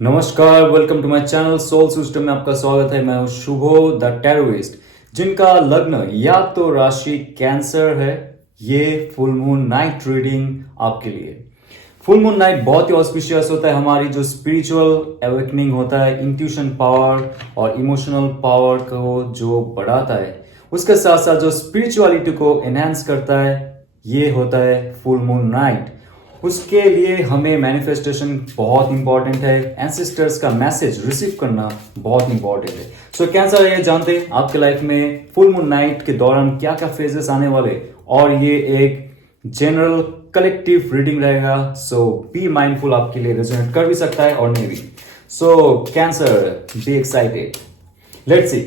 नमस्कार, welcome to my channel soul system में आपका स्वागत है। मैं हूं शुभो द टेररिस्ट। जिनका लग्न या तो राशि कैंसर है, ये फुल मून नाइट रीडिंग आपके लिए। फुल मून नाइट बहुत ही ऑस्पिशियस होता है। हमारी जो स्पिरिचुअल अवेकनिंग होता है, इंट्यूशन पावर और इमोशनल पावर को जो बढ़ाता है, उसके साथ साथ जो स्पिरिचुअलिटी को एनहांस करता है, ये होता है फुल मून नाइट। उसके लिए हमें मैनिफेस्टेशन बहुत इंपॉर्टेंट है, एंसेस्टर्स का मैसेज रिसीव करना बहुत इंपॉर्टेंट है। सो कैंसर ये जानते हैं आपके लाइफ में फुल मून नाइट के दौरान क्या क्या फेजेस आने वाले, और ये एक जनरल कलेक्टिव रीडिंग रहेगा। सो बी माइंडफुल, आपके लिए रेजोनेट कर भी सकता है और नहीं भी। So Cancer, be excited. Let's see,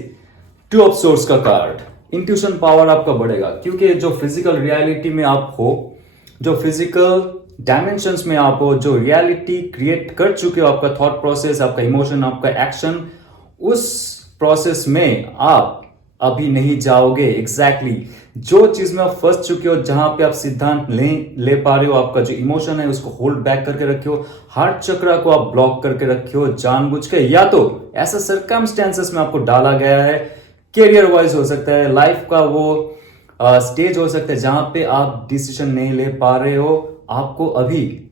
two of swords का कार्ड। इंट्यूशन पावर आपका बढ़ेगा, क्योंकि जो फिजिकल रियलिटी में आप हो, जो फिजिकल डायमेंशंस में आप हो, जो रियलिटी क्रिएट कर चुके हो, आपका थॉट प्रोसेस, आपका इमोशन, आपका एक्शन, उस प्रोसेस में आप अभी नहीं जाओगे। एग्जैक्टली जो चीज में आप फंस चुके हो, जहां पे आप सिद्धांत ले पा रहे हो, आपका जो इमोशन है उसको होल्ड बैक करके रखे हो, हार्ट चक्रा को आप ब्लॉक करके रखे हो जानबूझ के, या तो ऐसा सर्कमस्टेंसेस में आपको डाला गया है। कैरियर वाइज हो सकता है, लाइफ का वो स्टेज हो सकता है जहां पे आप डिसीजन नहीं ले पा रहे हो। आपको अभी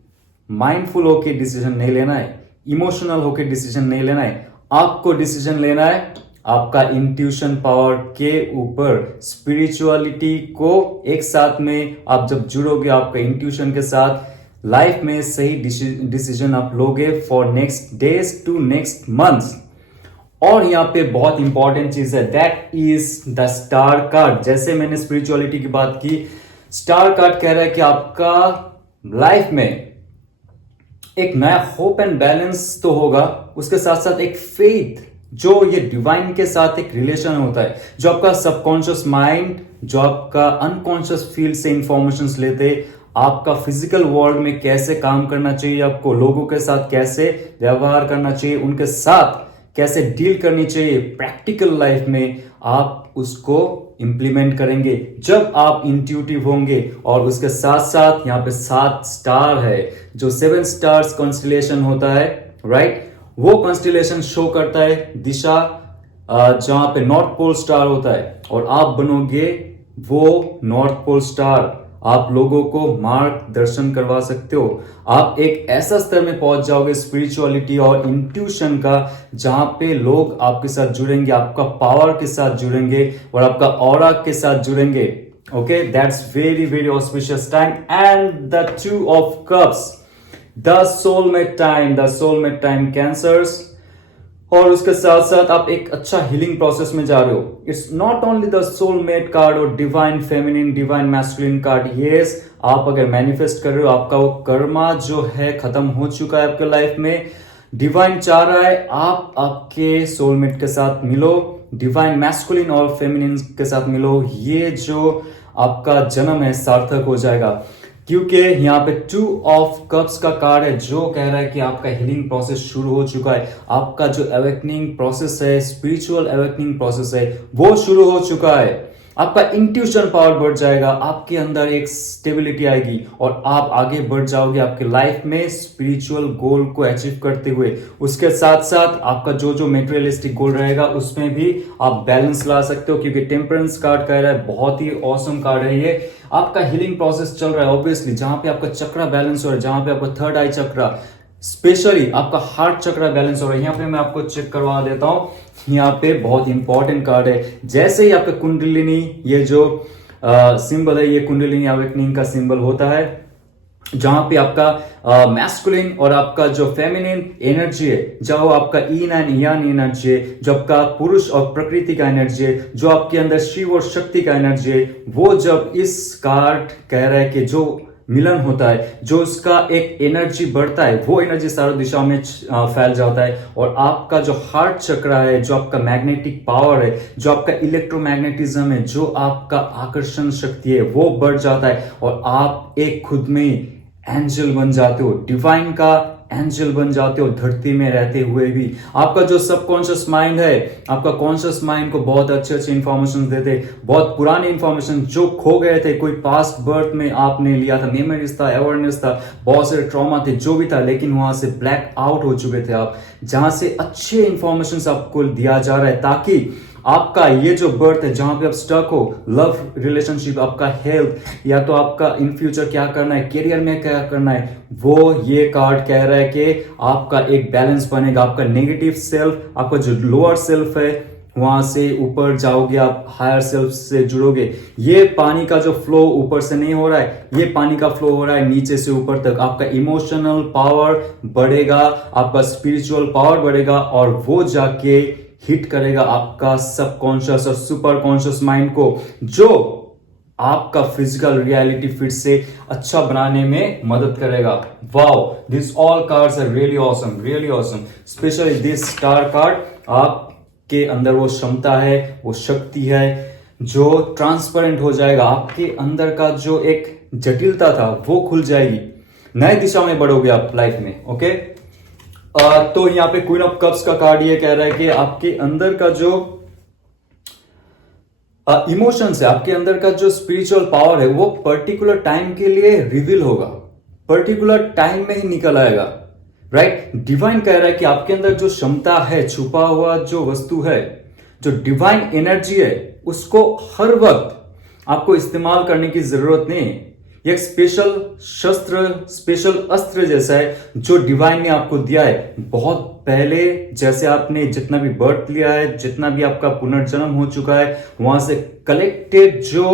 माइंडफुल होके डिसीजन नहीं लेना है, इमोशनल होके डिसीजन नहीं लेना है। आपको डिसीजन लेना है आपका इंट्यूशन पावर के ऊपर। स्पिरिचुअलिटी को एक साथ में आप जब जुड़ोगे आपका इंट्यूशन के साथ, लाइफ में सही डिसीजन आप लोगे for next days to next months. और यहां पे बहुत इंपॉर्टेंट चीज है, that is the star card. जैसे मैंने स्पिरिचुअलिटी की बात की, स्टार कार्ड कह रहा है कि आपका लाइफ में एक नया होप एंड बैलेंस तो होगा, उसके साथ साथ एक फेथ, जो ये डिवाइन के साथ एक रिलेशन होता है, जो आपका सबकॉन्शियस माइंड, जो आपका अनकॉन्शियस फील्ड से इंफॉर्मेशन लेते, आपका फिजिकल वर्ल्ड में कैसे काम करना चाहिए, आपको लोगों के साथ कैसे व्यवहार करना चाहिए, उनके साथ कैसे डील करनी चाहिए प्रैक्टिकल लाइफ में, आप उसको इंप्लीमेंट करेंगे जब आप इंट्यूटिव होंगे। और उसके साथ साथ यहाँ पे 7 स्टार है, जो 7 स्टार्स कॉन्स्टिलेशन होता है, राइट। वो कॉन्स्टिलेशन शो करता है दिशा, जहां पे नॉर्थ पोल स्टार होता है, और आप बनोगे वो नॉर्थ पोल स्टार। आप लोगों को मार्गदर्शन करवा सकते हो। आप एक ऐसा स्तर में पहुंच जाओगे स्पिरिचुअलिटी और इंट्यूशन का, जहां पे लोग आपके साथ जुड़ेंगे, आपका पावर के साथ जुड़ेंगे और आपका ऑरा के साथ जुड़ेंगे। Okay, that's very very auspicious time. And the 2 of cups, the soulmate time, the soulmate time cancers. और उसके साथ साथ आप एक अच्छा हीलिंग प्रोसेस में जा रहे हो। It's not only the soulmate card और divine feminine, divine masculine card. Yes, आप अगर मैनिफेस्ट कर रहे हो, आपका वो कर्मा जो है खत्म हो चुका है आपके लाइफ में। डिवाइन चाह रहा है आप आपके सोलमेट के साथ मिलो, डिवाइन मैस्कुलिन और फेमिनिन के साथ मिलो। ये जो आपका जन्म है सार्थक हो जाएगा, क्योंकि यहाँ पे 2 ऑफ कप्स का कार्ड है, जो कह रहा है कि आपका हीलिंग प्रोसेस शुरू हो चुका है। आपका जो अवेकनिंग प्रोसेस है, स्पिरिचुअल अवेकनिंग प्रोसेस है, वो शुरू हो चुका है। आपका इंट्यूशन पावर बढ़ जाएगा, आपके अंदर एक स्टेबिलिटी आएगी और आप आगे बढ़ जाओगे आपके लाइफ में स्पिरिचुअल गोल को अचीव करते हुए। उसके साथ साथ आपका जो जो मेटेरियलिस्टिक गोल रहेगा उसमें भी आप बैलेंस ला सकते हो, क्योंकि टेम्परेंस कार्ड कह रहा है, बहुत ही ऑसम कार्ड है ये। आपका हीलिंग प्रोसेस चल रहा है ऑब्वियसली, जहां पे आपका चक्रा बैलेंस हो रहा है, जहां पे आपका थर्ड आई चक्रा, स्पेशली आपका हार्ट चक्रा बैलेंस हो रहा है। यहाँ पे मैं आपको चेक करवा देता हूं। यहाँ पे बहुत इंपॉर्टेंट कार्ड है। जैसे ही आपका कुंडलिनी, ये जो सिंबल है, ये कुंडलिनी अवेकनिंग का सिंबल होता है, जहां पे आपका मैस्कुलिन और आपका जो फेमिनिन एनर्जी है, जो आपका ईन एंड यान एनर्जी है, जो आपका पुरुष और प्रकृति का एनर्जी है, जो आपके अंदर शिव और शक्ति का एनर्जी है, वो जब इस कार्ड कह रहा है कि जो मिलन होता है, जो उसका एक एनर्जी बढ़ता है, वो एनर्जी सारों दिशा में फैल जाता है। और आपका जो हार्ट चक्रा है, जो आपका मैग्नेटिक पावर है, जो आपका इलेक्ट्रोमैग्नेटिज्म है, जो आपका आकर्षण शक्ति है, वो बढ़ जाता है और आप एक खुद में एंजल बन जाते हो, डिवाइन का एंजल बन जाते हो धरती में रहते हुए भी। आपका जो सबकॉन्शियस माइंड है, आपका कॉन्शियस माइंड को बहुत अच्छे अच्छे इंफॉर्मेशन देते, बहुत पुरानी इंफॉर्मेशन जो खो गए थे, कोई पास्ट बर्थ में आपने लिया था, मेमोरीज था, अवेयरनेस था, बहुत सारे ट्रॉमा थे, जो भी था, लेकिन वहां से ब्लैक आउट हो चुके थे आप, जहां से अच्छे इंफॉर्मेशन आपको दिया जा रहा है ताकि आपका ये जो बर्थ है जहां पे आप स्टक हो, लव रिलेशनशिप, आपका हेल्थ, या तो आपका इन फ्यूचर क्या करना है, करियर में क्या करना है, वो ये कार्ड कह रहा है कि आपका एक बैलेंस बनेगा। आपका नेगेटिव सेल्फ, आपका जो लोअर सेल्फ है, वहां से ऊपर जाओगे, आप हायर सेल्फ से जुड़ोगे। ये पानी का जो फ्लो ऊपर से नहीं हो रहा है, ये पानी का फ्लो हो रहा है नीचे से ऊपर तक। आपका इमोशनल पावर बढ़ेगा, आपका स्पिरिचुअल पावर बढ़ेगा, और वो जाके हिट करेगा आपका सबकॉन्शियस और सुपर कॉन्शियस माइंड को, जो आपका फिजिकल रियलिटी फिर से अच्छा बनाने में मदद करेगा। Wow, this all cards are really awesome, really awesome. Specially this star card, आपके अंदर वो क्षमता है, वो शक्ति है जो ट्रांसपेरेंट हो जाएगा। आपके अंदर का जो एक जटिलता था वो खुल जाएगी, नए दिशा में बढ़ोगे आप लाइफ में। ओके, तो यहाँ पे क्वीन ऑफ कप्स का कार्ड ये कह रहा है कि आपके अंदर का जो इमोशंस है, आपके अंदर का जो स्पिरिचुअल पावर है, वो पर्टिकुलर टाइम के लिए रिवील होगा, पर्टिकुलर टाइम में ही निकल आएगा। राइट, डिवाइन कह रहा है कि आपके अंदर जो क्षमता है, छुपा हुआ जो वस्तु है, जो डिवाइन एनर्जी है, उसको हर वक्त आपको इस्तेमाल करने की जरूरत नहीं है। ये एक स्पेशल शस्त्र, स्पेशल अस्त्र जैसा है जो डिवाइन ने आपको दिया है बहुत पहले। जैसे आपने जितना भी बर्थ लिया है, जितना भी आपका पुनर्जन्म हो चुका है, वहां से कलेक्टेड जो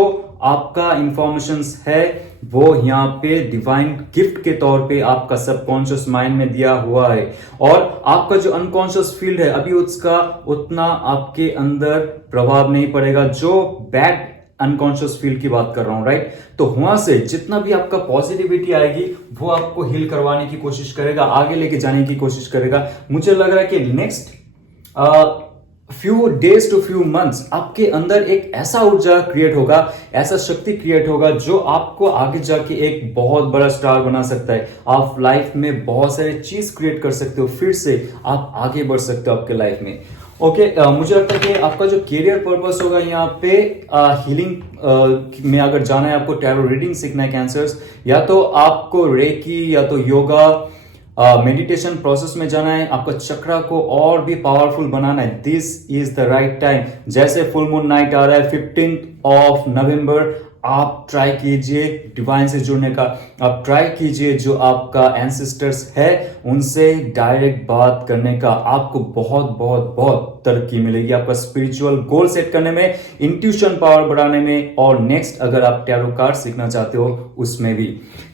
आपका इंफॉर्मेशन है, वो यहाँ पे डिवाइन गिफ्ट के तौर पे आपका सबकॉन्शियस माइंड में दिया हुआ है। और आपका जो अनकॉन्शियस फील्ड है, अभी उसका उतना आपके अंदर प्रभाव नहीं पड़ेगा, जो बैड अनकॉन्शियस फील की बात कर रहा हूं। राइट, तो वहां से जितना भी आपका पॉजिटिविटी आएगी, वो आपको हील करवाने की कोशिश करेगा, आगे लेके जाने की कोशिश करेगा। मुझे लग रहा है कि next few days to few months आपके अंदर एक ऐसा ऊर्जा क्रिएट होगा, ऐसा शक्ति क्रिएट होगा, जो आपको आगे जाके एक बहुत बड़ा स्टार बना सकता है। आप लाइफ में बहुत सारे चीज क्रिएट कर सकते हो, फिर से आप आगे बढ़ सकते हो आपके लाइफ में। ओके, मुझे लगता है कि आपका जो करियर पर्पस होगा यहाँ पे हीलिंग में अगर जाना है, आपको टैरो रीडिंग सीखना है कैंसर्स, या तो आपको रेकी, या तो योगा, मेडिटेशन प्रोसेस में जाना है, आपका चक्रा को और भी पावरफुल बनाना है, this is the right time. जैसे फुल मून नाइट आ रहा है 15 नवंबर, आप ट्राई कीजिए डिवाइन से जुड़ने का, आप ट्राई कीजिए जो आपका एंसेस्टर्स है उनसे डायरेक्ट बात करने का। आपको बहुत बहुत बहुत तरक्की मिलेगी आपका स्पिरिचुअल गोल सेट करने में, इंट्यूशन पावर बढ़ाने में, और नेक्स्ट अगर आप टैरो कार्ड सीखना चाहते हो उसमें भी।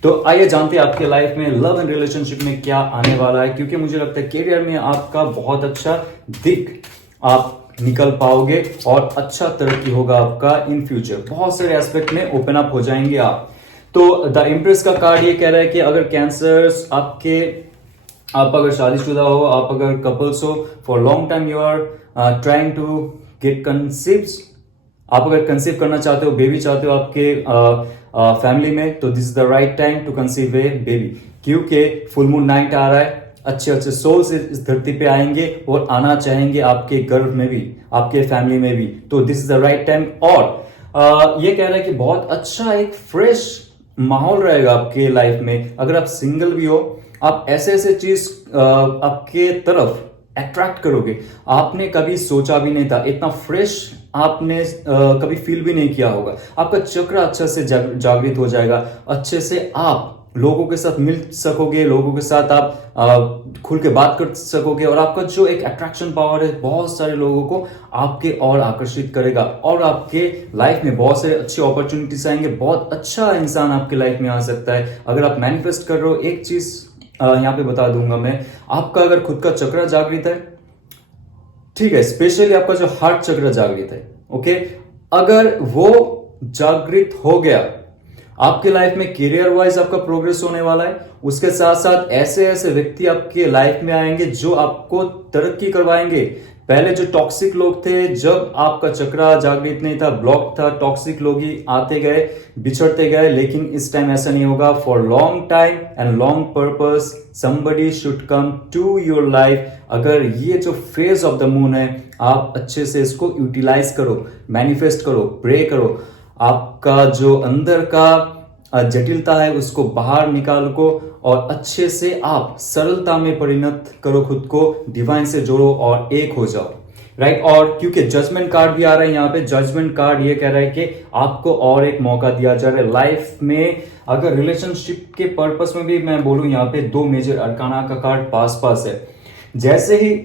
तो आइए जानते हैं आपके लाइफ में लव एंड रिलेशनशिप में क्या आने वाला है, क्योंकि मुझे लगता है करियर में आपका बहुत अच्छा दिख आप निकल पाओगे और अच्छा तरक्की होगा आपका इन फ्यूचर। बहुत सारे एस्पेक्ट में ओपन अप हो जाएंगे आप। तो द इम्प्रेस का कार्ड ये कह रहा है कि अगर कैंसर्स आप अगर शादीशुदा हो, आप अगर कपल्स हो, for long time you are trying to get conceives, आप अगर कंसीव करना चाहते हो, बेबी चाहते हो आपके फैमिली में, तो this is the right time to conceive a baby, क्योंकि फुल मून नाइट आ रहा है। अच्छे अच्छे सोल्स इस धरती पे आएंगे और आना चाहेंगे आपके गर्भ में भी, आपके फैमिली में भी, तो this is the right time. और ये कह रहा है कि बहुत अच्छा एक फ्रेश माहौल रहेगा आपके लाइफ में। अगर आप सिंगल भी हो, आप ऐसे ऐसे चीज आपके तरफ अट्रैक्ट करोगे, आपने कभी सोचा भी नहीं था, इतना फ्रेश आपने कभी फील भी नहीं किया होगा। आपका चक्र अच्छे से जागृत हो जाएगा, अच्छे से आप लोगों के साथ मिल सकोगे, लोगों के साथ आप खुल के बात कर सकोगे, और आपका जो एक अट्रैक्शन पावर है बहुत सारे लोगों को आपके और आकर्षित करेगा, और आपके लाइफ में बहुत सारे अच्छे अपॉर्चुनिटीज आएंगे, बहुत अच्छा इंसान आपके लाइफ में आ सकता है। अगर आप मैनिफेस्ट कर रहे हो, एक चीज यहाँ पे बता दूंगा मैं, आपका अगर खुद का चक्र जागृत है, ठीक है, स्पेशली आपका जो हार्ट चक्र जागृत है, ओके, अगर वो जागृत हो गया, आपके लाइफ में करियर वाइज आपका प्रोग्रेस होने वाला है। उसके साथ साथ ऐसे ऐसे व्यक्ति आपके लाइफ में आएंगे जो आपको तरक्की करवाएंगे, पहले जो टॉक्सिक लोग थे, जब आपका चक्रा जागृत नहीं था, ब्लॉक था, टॉक्सिक लोग ही आते गए, बिछड़ते गए, लेकिन इस टाइम ऐसा नहीं होगा। For long time and long purpose somebody should come to your life. अगर ये जो फेज ऑफ द मून है, आप अच्छे से इसको यूटिलाइज करो, मैनिफेस्ट करो, प्रे करो, आपका जो अंदर का जटिलता है उसको बाहर निकालो और अच्छे से आप सरलता में परिणत करो खुद को, डिवाइन से जोड़ो और एक हो जाओ, राइट। और क्योंकि जजमेंट कार्ड भी आ रहा है यहाँ पे, जजमेंट कार्ड ये कह रहा है कि आपको और एक मौका दिया जा रहा है लाइफ में। अगर रिलेशनशिप के पर्पस में भी मैं बोलूं, यहाँ पे दो मेजर अरकाना का कार्ड पास पास है। जैसे ही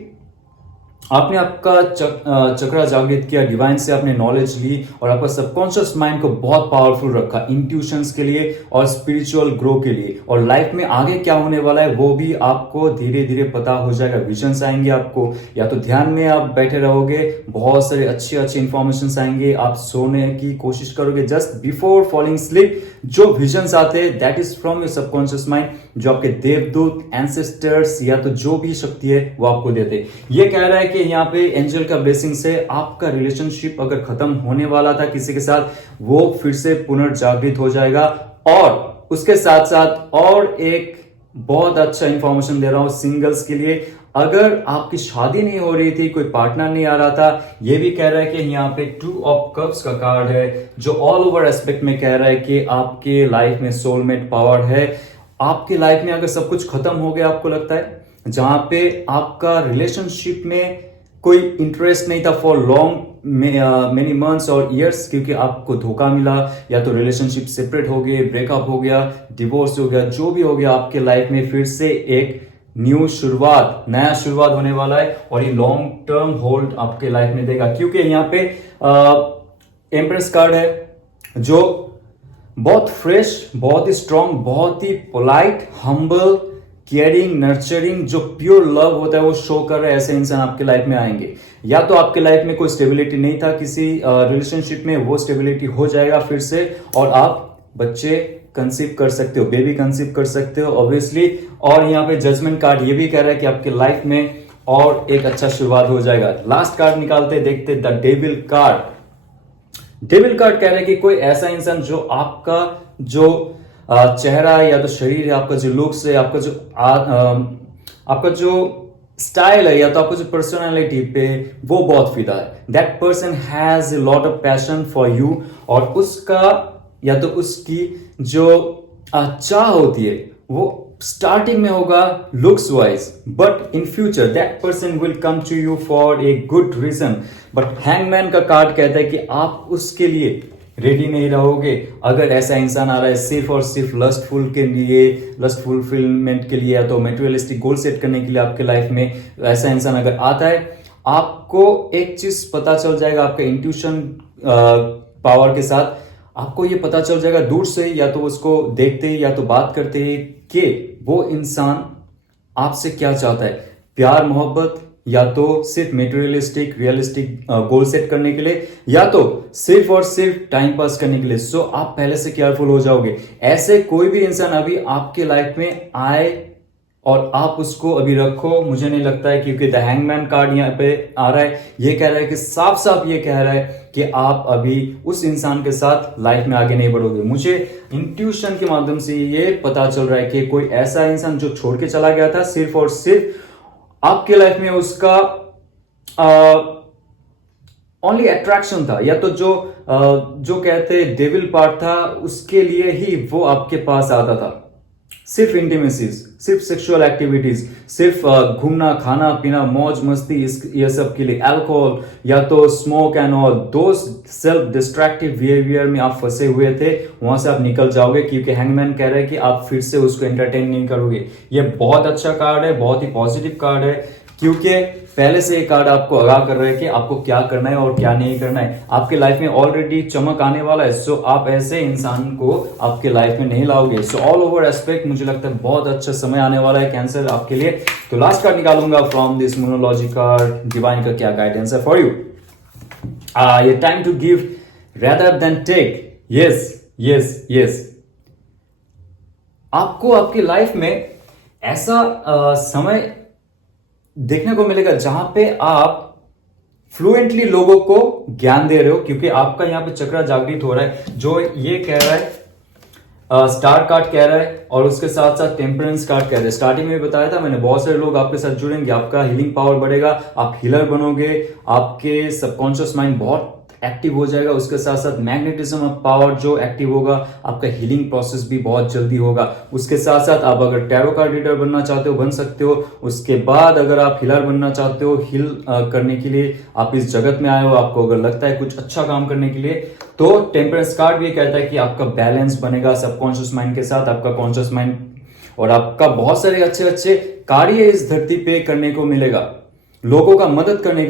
आपने आपका चक्रा जागृत किया, डिवाइन से आपने नॉलेज ली और आपका सबकॉन्शियस माइंड को बहुत पावरफुल रखा इंट्यूशंस के लिए और स्पिरिचुअल ग्रो के लिए, और लाइफ में आगे क्या होने वाला है वो भी आपको धीरे धीरे पता हो जाएगा। विजन्स आएंगे आपको, या तो ध्यान में आप बैठे रहोगे, बहुत सारे अच्छे अच्छे इंफॉर्मेशन आएंगे, आप सोने की कोशिश करोगे, जस्ट बिफोर फॉलिंग स्लीप जो विजन्स आते हैं that is from your subconscious mind, जो आपके देवदूत, एंसेस्टर्स या तो जो भी शक्ति है वो आपको देते। ये कह रहा है कि यहाँ पे एंजल का ब्लेसिंग से आपका रिलेशनशिप अगर खत्म होने वाला था किसी के साथ, वो फिर से पुनर्जागृत हो जाएगा। और उसके साथ साथ और एक बहुत अच्छा इंफॉर्मेशन दे रहा हूं सिंगल्स के लिए। अगर आपकी शादी नहीं हो रही थी, कोई पार्टनर नहीं आ रहा था, ये भी कह रहा है कि यहाँ पे 2 ऑफ कप्स का कार्ड है, जो ऑल ओवर एस्पेक्ट में कह रहा है कि आपके लाइफ में सोलमेट पावर है। आपके लाइफ में अगर सब कुछ खत्म हो गया, आपको लगता है जहां पे आपका रिलेशनशिप में कोई इंटरेस्ट नहीं था फॉर लॉन्ग मेनी मंथ्स और ईयर्स, क्योंकि आपको धोखा मिला, या तो रिलेशनशिप सेपरेट हो गए, ब्रेकअप हो गया, डिवोर्स हो गया, जो भी हो गया, आपके लाइफ में फिर से एक न्यू शुरुआत, नया शुरुआत होने वाला है और ये लॉन्ग टर्म होल्ड आपके लाइफ में देगा। क्योंकि यहाँ पे एम्प्रेस कार्ड है जो बहुत फ्रेश, बहुत ही स्ट्रांग, बहुत ही पोलाइट, हम्बल, केयरिंग, नर्चरिंग, जो प्योर लव होता है वो शो कर रहे हैं। ऐसे इंसान आपके लाइफ में आएंगे। या तो आपके लाइफ में कोई स्टेबिलिटी नहीं था किसी रिलेशनशिप में, वो स्टेबिलिटी हो जाएगा फिर से, और आप बच्चे कंसीव कर सकते हो, बेबी कंसीव कर सकते हो ऑब्वियसली। और यहाँ पे जजमेंट कार्ड ये भी कह रहा है कि आपके लाइफ में और एक अच्छा शुरुआत हो जाएगा। लास्ट कार्ड निकालते देखते, the devil card. Devil card कह रहा है कि कोई ऐसा इंसान जो आपका जो चेहरा या तो शरीर है, आपका जो लुक्स है, आपका जो स्टाइल है, या तो आपका जो पर्सनालिटी पे वो बहुत फिदा है, that person has a lot of passion for you. और उसका या तो उसकी जो चाह होती है वो स्टार्टिंग में होगा looks wise, but in future that person will come to you for a good reason. But hangman का कार्ड कहता है कि आप उसके लिए रेडी नहीं रहोगे। अगर ऐसा इंसान आ रहा है सिर्फ और सिर्फ लस्टफुल के लिए, लस्ट फुलफिलमेंट के लिए, या तो मेटेरियलिस्टिक गोल सेट करने के लिए आपके लाइफ में ऐसा इंसान अगर आता है, आपको एक चीज पता चल जाएगा, आपका इंट्यूशन पावर के साथ आपको ये पता चल जाएगा दूर से, या तो उसको देखते ही या तो बात करते ही, कि वो इंसान आपसे क्या चाहता है, प्यार मोहब्बत, या तो सिर्फ मेटेरियलिस्टिक रियलिस्टिक गोल सेट करने के लिए, या तो सिर्फ और सिर्फ टाइम पास करने के लिए। सो आप पहले से केयरफुल हो जाओगे। ऐसे कोई भी इंसान अभी आपके लाइफ में आए और आप उसको अभी रखो, मुझे नहीं लगता है, क्योंकि द हैंगमैन कार्ड यहाँ पे आ रहा है। ये कह रहा है कि साफ साफ ये कह रहा है कि आप अभी उस इंसान के साथ लाइफ में आगे नहीं बढ़ोगे। मुझे इंट्यूशन के माध्यम से ये पता चल रहा है कि कोई ऐसा इंसान जो छोड़ के चला गया था, सिर्फ और सिर्फ आपके लाइफ में उसका ओनली अट्रैक्शन था, या तो जो कहते डेविल पार्ट था, उसके लिए ही वो आपके पास आता था। सिर्फ इंटीमेसीज, सिर्फ सेक्सुअल एक्टिविटीज, सिर्फ घूमना, खाना पीना, मौज मस्ती, ये सब के लिए अल्कोहल या तो स्मोक एंड ऑल, दो सेल्फ डिस्ट्रैक्टिव बिहेवियर में आप फंसे हुए थे, वहां से आप निकल जाओगे, क्योंकि हैंगमैन कह रहे हैं कि आप फिर से उसको एंटरटेन नहीं करोगे। ये बहुत अच्छा कार्ड है, बहुत ही पॉजिटिव कार्ड है, क्योंकि पहले से ये कार्ड आपको आगाह कर रहे हैं कि आपको क्या करना है और क्या नहीं करना है। आपके लाइफ में ऑलरेडी चमक आने वाला है, सो आप ऐसे इंसान को आपके लाइफ में नहीं लाओगे। सो ऑल ओवर एस्पेक्ट मुझे लगता है बहुत अच्छा समय आने वाला है कैंसर आपके लिए। तो लास्ट कार्ड निकालूंगा from this monology card, divine का क्या गाइडेंस है फॉर यू। ये time to give rather than take. Yes yes yes, आपको आपकी लाइफ में ऐसा समय देखने को मिलेगा जहां पे आप फ्लुएंटली लोगों को ज्ञान दे रहे हो, क्योंकि आपका यहाँ पे चक्र जागृत हो रहा है। जो ये कह रहा है स्टार कार्ड कह रहा है, और उसके साथ साथ टेम्परेंस कार्ड कह रहा है। स्टार्टिंग में बताया था मैंने, बहुत सारे लोग आपके साथ जुड़ेंगे, आपका हीलिंग पावर बढ़ेगा, आप हीलर बनोगे, आपके सबकॉन्शियस माइंड बहुत एक्टिव हो जाएगा। उसके साथ साथ मैग्नेटिज्म ऑफ पावर जो एक्टिव होगा, आपका हीलिंग प्रोसेस भी बहुत जल्दी होगा। उसके साथ साथ आप अगर टैरो कार्ड रीडर बनना चाहते हो बन सकते हो। उसके बाद अगर आप हीलर बनना चाहते हो, हील करने के लिए आप इस जगत में आए हो, आपको अगर लगता है कुछ अच्छा काम करने के लिए, तो टेम्परेंस कार्ड भी कहता है कि आपका बैलेंस बनेगा सबकॉन्शियस माइंड के साथ, आपका कॉन्शियस माइंड, और आपका बहुत सारे अच्छे अच्छे कार्य इस धरती पे करने को मिलेगा, लोगों का मदद करने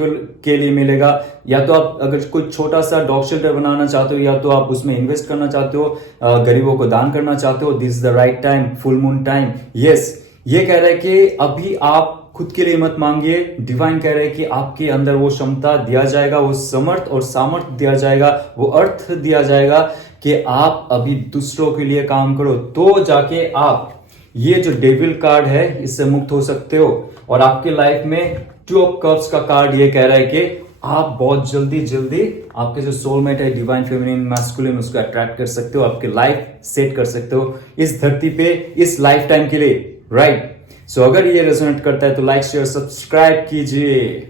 के लिए मिलेगा। या तो आप अगर कोई छोटा सा डॉग शेल्टर बनाना चाहते हो, या तो आप उसमें इन्वेस्ट करना चाहते हो, गरीबों को दान करना चाहते हो, this is the right time, full moon time. Yes, ये कह रहा है कि अभी आप खुद के लिए मत मांगिए, डिवाइन कह रहे हैं कि आपके अंदर वो क्षमता दिया जाएगा, वो समर्थ और सामर्थ्य दिया जाएगा, वो अर्थ दिया जाएगा कि आप अभी दूसरों के लिए काम करो, तो जाके आप ये जो डेविल कार्ड है इससे मुक्त हो सकते हो। और आपके लाइफ में टू ऑफ कप्स का कार्ड ये कह रहा है कि आप बहुत जल्दी जल्दी आपके जो सोलमेट है, डिवाइन फेमिनिन मैस्कुलिन, उसको अट्रैक्ट कर सकते हो, आपके लाइफ सेट कर सकते हो इस धरती पे इस लाइफ टाइम के लिए, राइट। सो अगर ये रेजोनेट करता है तो लाइक शेयर सब्सक्राइब कीजिए।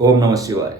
ओम नमः शिवाय।